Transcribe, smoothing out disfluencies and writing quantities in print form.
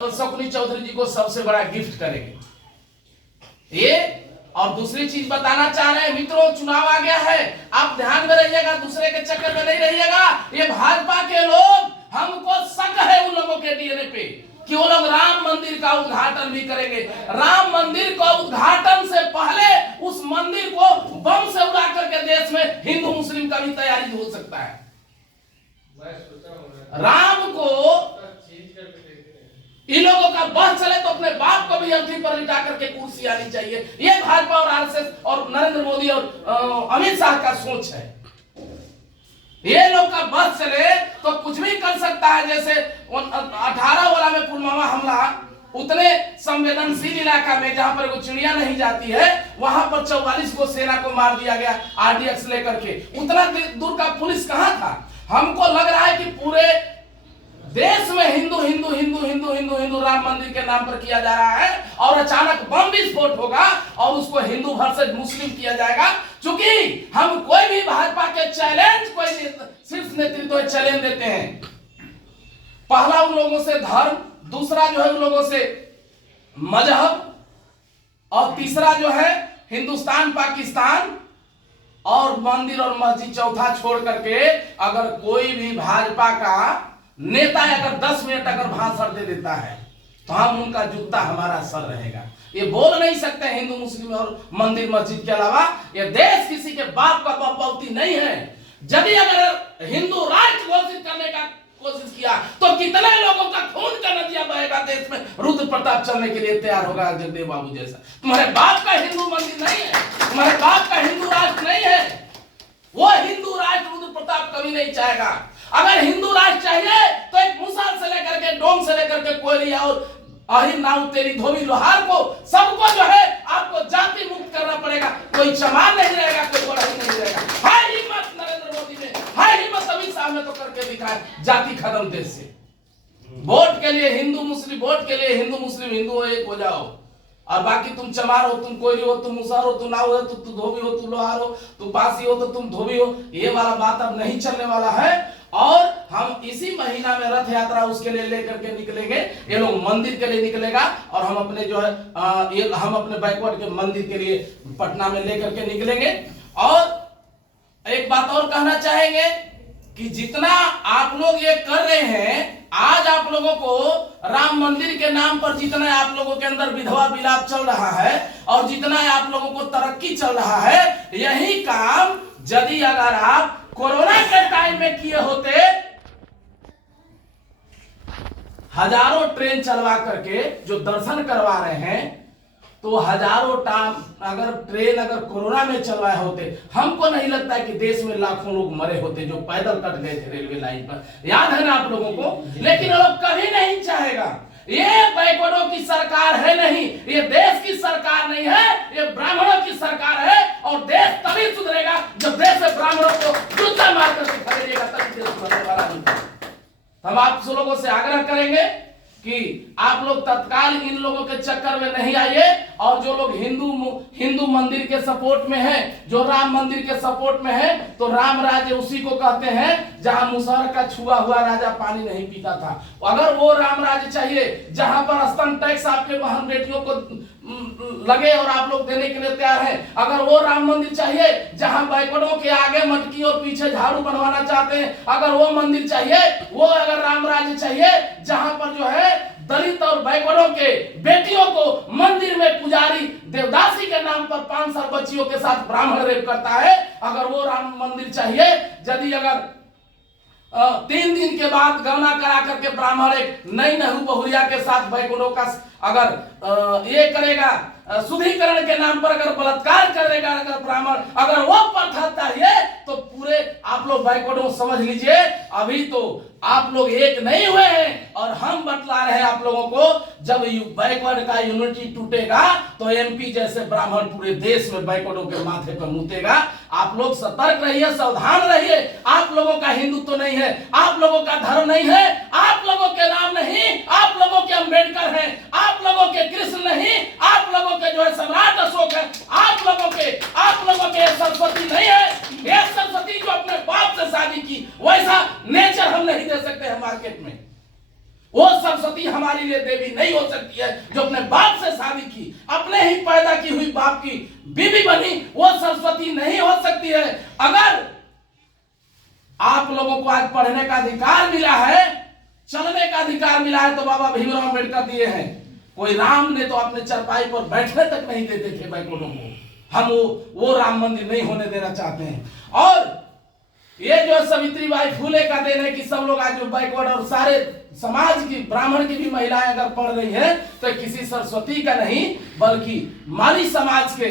शकुनी चौधरी जी को सबसे बड़ा गिफ्ट करेंगे ये। और दूसरी चीज बताना चाह रहे हैं मित्रों, चुनाव आ गया है, आप ध्यान में रहिएगा, दूसरे के चक्कर में नहीं रहिएगा। ये भाजपा के लोग, हमको शक है उन लोगों के डीएनए पे कि वो लोग राम मंदिर का उद्घाटन भी करेंगे। राम मंदिर का उद्घाटन से पहले उस मंदिर को बम से उड़ा करके देश में हिंदू मुस्लिम का भी तैयारी हो सकता है। राम को इन लोगों का बस चले तो अपने बाप को भी अर्थी पर लिटा करके कुर्सी आनी चाहिए। ये भाजपा और आरएसएस और नरेंद्र मोदी और अमित शाह का सोच है। ये लोग का बस चले तो कुछ भी कर सकता है। जैसे 18 वाला में पुलवामा हमला, उतने संवेदनशील इलाका में जहां पर वो चिड़िया नहीं जाती है, वहां पर 44 को सेना को मार दिया गया आरडीएक्स लेकर के। उतना दूर का पुलिस कहां था? हमको लग रहा है कि पूरे देश में हिंदू हिंदू हिंदू हिंदू हिंदू हिंदू राम मंदिर के नाम पर किया जा रहा है और अचानक बम विस्फोट होगा और उसको हिंदू वर्सेस मुस्लिम किया जाएगा। क्योंकि हम कोई भी भाजपा के चैलेंज, कोई शीर्ष नेतृत्व चैलेंज देते हैं। पहला उन लोगों से धर्म, दूसरा जो है उन लोगों से मजहब, और तीसरा जो है हिंदुस्तान पाकिस्तान और मंदिर और मस्जिद, चौथा छोड़ करके अगर कोई भी भाजपा का नेता अगर 10 मिनट अगर भाषण दे देता है तो हम उनका जूता हमारा सर रहेगा। ये बोल नहीं सकते हिंदू मुस्लिम और मंदिर मस्जिद के अलावा। ये देश किसी के बाप का बपौती नहीं है। यदि अगर हिंदू राष्ट्र घोषित करने का कोशिश किया तो कितने लोगों का खून का नदिया बहेगा देश में। रुद्र प्रताप चलने के लिए तैयार होगा जगदेव बाबू जैसा। तुम्हारे बाप का हिंदू मंदिर नहीं है, तुम्हारे बाप का हिंदू राष्ट्र नहीं है। वो हिंदू राष्ट्र रुद्र प्रताप कभी नहीं चाहेगा। अगर हिंदू राष्ट्र चाहिए तो एक मुसल से लेकर के डोम से लेकर के कोयली और अहिर नाउ तेरी धोबी लोहार को सबको जो है आपको जाति मुक्त करना पड़ेगा। कोई चमार नहीं रहेगा, कोई बड़ा नहीं रहेगा। है हिम्मत नरेंद्र मोदी में, है हिम्मत अमित शाह में तो करके दिखाए जाति खत्म देश से। वोट के लिए हिंदू मुस्लिम, वोट के लिए हिंदू मुस्लिम हिंदू एक हो जाओ, और बाकी तुम चमार हो, तुम कोयली हो, तुम मुसहर हो, तुम नाव हो, तुम धोबी हो, तुम लोहार हो, तुम पासी हो तो तुम धोबी हो। ये वाला बात अब नहीं चलने वाला है। और हम इसी महीना में रथ यात्रा उसके लिए लेकर के निकलेंगे। ये लोग मंदिर के लिए निकलेगा और हम अपने जो है हम अपने बैकवर्ड के मंदिर के लिए पटना में लेकर के निकलेंगे। और एक बात और कहना चाहेंगे कि जितना आप लोग ये कर रहे हैं, आज आप लोगों को राम मंदिर के नाम पर जितना आप लोगों के अंदर विधवा विलाप चल रहा है और जितना आप लोगों को तरक्की चल रहा है, यही काम यदि अगर आप कोरोना के टाइम में किए होते, हजारों ट्रेन चलवा करके जो दर्शन करवा रहे हैं, तो हजारों अगर ट्रेन अगर कोरोना में चलवाए होते, हमको नहीं लगता है कि देश में लाखों लोग मरे होते जो पैदल कट गए थे रेलवे लाइन पर। याद है ना आप लोगों को? लेकिन लोग कभी नहीं चाहेगा। ये बैकवर्डों की सरकार है नहीं, ये देश की सरकार नहीं है, ये ब्राह्मणों की सरकार है। और देश तभी सुधरेगा जब देश में ब्राह्मणों को जूता मार करके खदेड़ेगा, तभी देश सुधरने वाला नहीं। हम आप लोगों से आग्रह करेंगे कि आप लोग तत्काल इन लोगों के चक्कर में नहीं आइए। और जो लोग हिंदू मंदिर के सपोर्ट में हैं, जो राम मंदिर के सपोर्ट में हैं, तो राम राज्य उसी को कहते हैं जहां मुसहर का छुआ हुआ राजा पानी नहीं पीता था। अगर वो राम राज्य चाहिए जहां पर स्तन टैक्स आपके बहन बेटियों को लगे और आप लोग देने के लिए तैयार हैं, अगर वो राम मंदिर चाहिए जहां बैकवर्डों के आगे मटकी और पीछे झाड़ू बनवाना चाहते हैं, अगर वो मंदिर चाहिए, वो अगर राम राज्य चाहिए जहां पर जो है दलित और बैकवर्डों के बेटियों को मंदिर में पुजारी देवदासी के नाम पर 5 साल बच्चियों के साथ ब्राह्मण रेप करता है, अगर वो राम मंदिर चाहिए, यदि अगर 3 दिन के बाद गौना करा करके ब्राह्मण एक नई नहू बहुरिया के साथ बैकुंठों का अगर ये करेगा, शुद्धिकरण के नाम पर अगर बलात्कार करेगा अगर ब्राह्मण, अगर वो प्रथा चाहिए, तो पूरे आप लोग बैकुंठों समझ लीजिए अभी तो आप लोग एक नहीं हुए हैं। और हम बतला रहे हैं आप लोगों को, जब बैकवर्ड का यूनिटी टूटेगा तो एमपी जैसे ब्राह्मण पूरे देश में बैकवर्डों के माथे पर मुतेगा। आप लोग सतर्क रहिए, सावधान रहिए। आप लोगों का हिंदुत्व नहीं है, आप लोगों का धर्म नहीं है, आप लोगों के राम नहीं, आप लोगों के अंबेडकर हैं, आप लोगों के कृष्ण नहीं, आप लोगों के जो है सम्राट अशोक है, आप लोगों के सरस्वती नहीं है। ये सरस्वती जो अपने बाप से शादी की, वैसा नेचर हम नहीं दे सकते हैं मार्केट में। वो सरस्वती हमारे लिए देवी नहीं हो सकती है, जो अपने बाप से शादी की, अपने ही पैदा की हुई बाप की बीवी बनी, वो सरस्वती नहीं हो सकती है। अगर आप लोगों को आज पढ़ने का अधिकार मिला है, चलने का अधिकार मिला है, तो बाबा भीमराव अम्बेडकर दिए हैं। कोई राम ने तो अपने चरपाई पर बैठने तक नहीं देते थे बैकवर्डों को। हम वो राम मंदिर नहीं होने देना चाहते हैं। और ये जो सावित्रीबाई फुले का देन है कि सब लोग आज जो बैकवर्ड, और सारे समाज की, ब्राह्मण की भी महिलाएं अगर पढ़ रही हैं तो किसी सरस्वती का नहीं, बल्कि माली समाज के